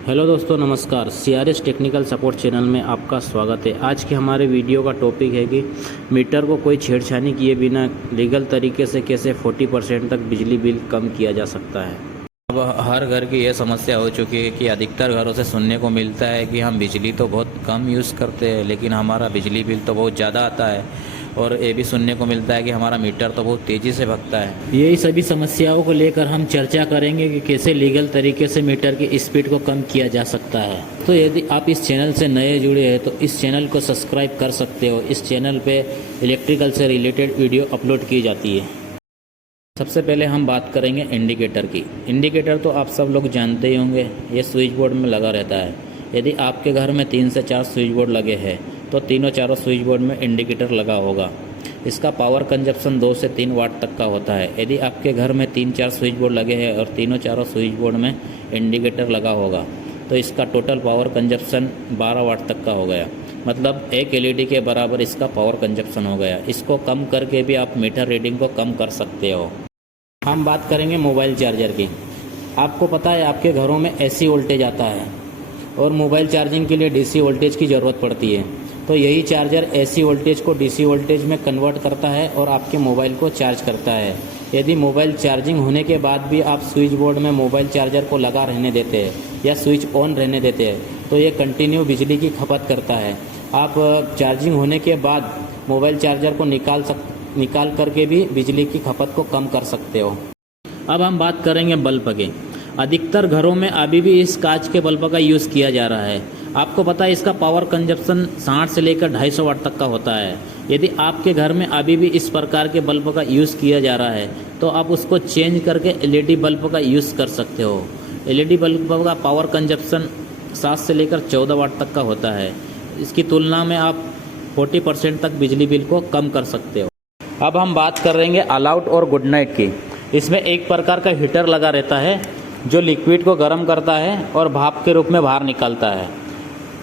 Hello दोस्तों, नमस्कार। CRS technical support channel में आपका स्वागत है। आज के हमारे वीडियो का टॉपिक है कि मीटर को कोई छेड़छाड़ी किए बिना लीगल तरीके से कैसे 40% तक बिजली बिल कम किया जा सकता है। अब हर घर की ये समस्या हो चुकी है कि अधिकतर घरों से सुनने को मिलता है कि हम बिजली तो बहुत कम यूज़ करते हैं, लेकिन हमारा बिजली बिल तो बहुत ज़्यादा आता है। और ये भी सुनने को मिलता है कि हमारा मीटर तो बहुत तेज़ी से भगता है। यही सभी समस्याओं को लेकर हम चर्चा करेंगे कि कैसे लीगल तरीके से मीटर की स्पीड को कम किया जा सकता है। तो यदि आप इस चैनल से नए जुड़े हैं तो इस चैनल को सब्सक्राइब कर सकते हो। इस चैनल पे इलेक्ट्रिकल से रिलेटेड वीडियो अपलोड की जाती है। सबसे पहले हम बात करेंगे इंडिकेटर की। इंडिकेटर तो आप सब लोग जानते ही होंगे, ये स्विच बोर्ड में लगा रहता है। यदि आपके घर में 3 से 4 स्विच बोर्ड लगे हैं तो तीनों चारों स्विच बोर्ड में इंडिकेटर लगा होगा। इसका पावर कंजप्शन 2 से 3 वाट तक का होता है। यदि आपके घर में 3-4 स्विच बोर्ड लगे हैं और तीनों चारों स्विच बोर्ड में इंडिकेटर लगा होगा तो इसका टोटल पावर कंजप्शन 12 वाट तक का हो गया। मतलब एक एलईडी के बराबर इसका पावर कंजप्शन हो गया। इसको कम करके भी आप मीटर रीडिंग को कम कर सकते हो। हम बात करेंगे मोबाइल चार्जर की। आपको पता है आपके घरों में एसी वोल्टेज आता है और मोबाइल चार्जिंग के लिए डीसी वोल्टेज की ज़रूरत पड़ती है। तो यही चार्जर एसी वोल्टेज को डीसी वोल्टेज में कन्वर्ट करता है और आपके मोबाइल को चार्ज करता है। यदि मोबाइल चार्जिंग होने के बाद भी आप स्विच बोर्ड में मोबाइल चार्जर को लगा रहने देते हैं या स्विच ऑन रहने देते हैं तो ये कंटिन्यू बिजली की खपत करता है। आप चार्जिंग होने के बाद मोबाइल चार्जर को निकाल करके भी बिजली की खपत को कम कर सकते हो। अब हम बात करेंगे बल्ब की। अधिकतर घरों में अभी भी इस कांच के बल्ब का यूज़ किया जा रहा है। आपको पता है इसका पावर कंजप्शन 60 से लेकर 250 वाट तक का होता है। यदि आपके घर में अभी भी इस प्रकार के बल्ब का यूज़ किया जा रहा है तो आप उसको चेंज करके एलईडी बल्ब का यूज़ कर सकते हो। एलईडी बल्ब का पावर कंजप्शन 7 से लेकर 14 वाट तक का होता है। इसकी तुलना में आप 40% तक बिजली बिल को कम कर सकते हो। अब हम बात करेंगे ऑल आउट और गुड नाइट की। इसमें एक प्रकार का हीटर लगा रहता है जो लिक्विड को गर्म करता है और भाप के रूप में बाहर निकालता है।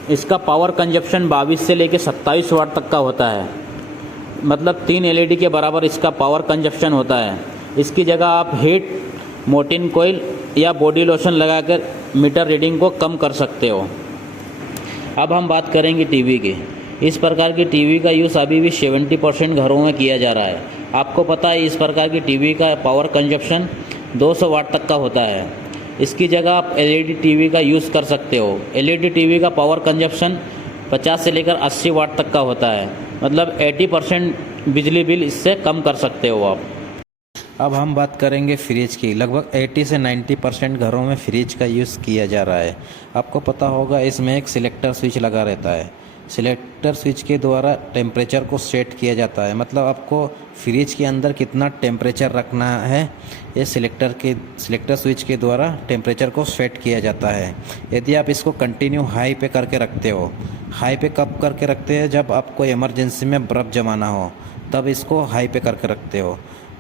इसका पावर कंजप्शन 22 से लेकर 27 वाट तक का होता है। मतलब 3 एलईडी के बराबर इसका पावर कंजप्शन होता है। इसकी जगह आप हीट, मोर्टीन कोयल या बॉडी लोशन लगाकर मीटर रीडिंग को कम कर सकते हो। अब हम बात करेंगे टीवी की। इस प्रकार की टीवी का यूज़ अभी भी 70% घरों में किया जा रहा है। आपको पता है इस प्रकार की टीवी का पावर कंजप्शन 200 वाट तक का होता है। इसकी जगह आप एलईडी टीवी का यूज़ कर सकते हो। एलईडी टीवी का पावर कंजप्शन 50 से लेकर 80 वाट तक का होता है। मतलब 80% बिजली बिल इससे कम कर सकते हो आप। अब हम बात करेंगे फ्रिज की। लगभग 80 से 90% घरों में फ्रिज का यूज़ किया जा रहा है। आपको पता होगा इसमें एक सिलेक्टर स्विच लगा रहता है। सिलेक्टर स्विच के द्वारा टेम्परेचर को सेट किया जाता है। मतलब आपको फ्रिज के अंदर कितना टेम्परेचर रखना है ये सिलेक्टर स्विच के द्वारा टेम्परेचर को सेट किया जाता है। यदि आप इसको कंटिन्यू हाई पे करके रखते हो, हाई पे कब करके रखते हैं जब आपको इमरजेंसी में बर्फ़ जमाना हो तब इसको हाई पे करके रखते हो।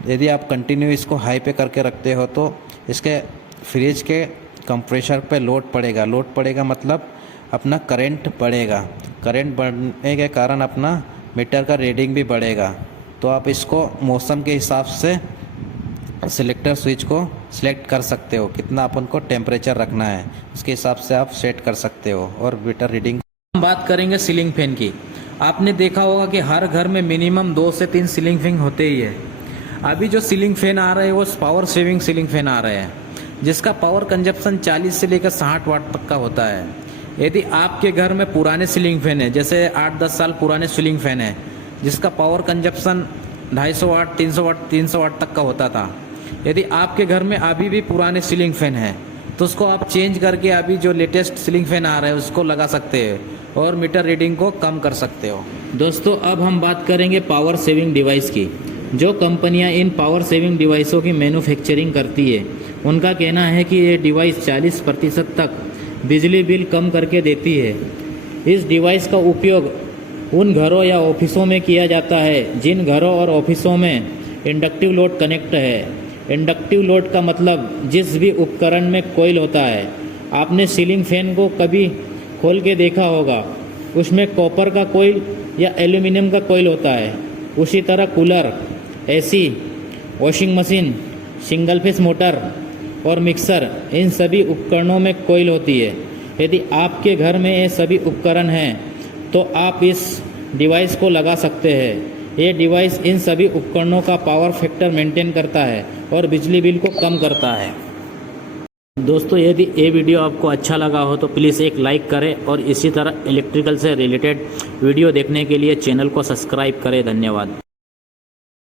यदि आप कंटिन्यू इसको हाई पे करके रखते हो तो इसके फ्रिज के कंप्रेसर पे लोड पड़ेगा मतलब अपना करंट बढ़ेगा। करंट बढ़ने के कारण अपना मीटर का रीडिंग भी बढ़ेगा। तो आप इसको मौसम के हिसाब से सिलेक्टर स्विच को सिलेक्ट कर सकते हो, कितना अपन को टेम्परेचर रखना है उसके हिसाब से आप सेट कर सकते हो और मीटर रीडिंग। हम बात करेंगे सीलिंग फैन की। आपने देखा होगा कि हर घर में मिनिमम 2 से 3 सीलिंग फैन होते ही है। अभी जो सीलिंग फैन आ रहे हैं वो पावर सेविंग सीलिंग फैन आ रहे हैं जिसका पावर कंजप्शन 40 से लेकर 60 वाट तक का होता है। यदि आपके घर में पुराने सीलिंग फैन है, जैसे 8-10 साल पुराने सीलिंग फैन है जिसका पावर कंजप्शन 250 वाट 300 वाट तक का होता था, यदि आपके घर में अभी भी पुराने सीलिंग फैन है तो उसको आप चेंज करके अभी जो लेटेस्ट सीलिंग फैन आ रहा है उसको लगा सकते हैं और मीटर रीडिंग को कम कर सकते हो। दोस्तों, अब हम बात करेंगे पावर सेविंग डिवाइस की। जो कंपनियां इन पावर सेविंग डिवाइसों की मैन्युफैक्चरिंग करती है उनका कहना है कि ये डिवाइस 40% तक बिजली बिल कम करके देती है। इस डिवाइस का उपयोग उन घरों या ऑफिसों में किया जाता है जिन घरों और ऑफिसों में इंडक्टिव लोड कनेक्ट है। इंडक्टिव लोड का मतलब जिस भी उपकरण में कोयल होता है। आपने सीलिंग फैन को कभी खोल के देखा होगा, उसमें कॉपर का कोयल या एल्यूमिनियम का कोयल होता है। उसी तरह cooler, AC, washing machine, single phase motor और मिक्सर, इन सभी उपकरणों में कोयल होती है। यदि आपके घर में ये सभी उपकरण हैं तो आप इस डिवाइस को लगा सकते हैं। ये डिवाइस इन सभी उपकरणों का पावर फैक्टर मेंटेन करता है और बिजली बिल को कम करता है। दोस्तों, यदि ये वीडियो आपको अच्छा लगा हो तो प्लीज़ एक लाइक करें और इसी तरह इलेक्ट्रिकल से रिलेटेड वीडियो देखने के लिए चैनल को सब्सक्राइब करें। धन्यवाद।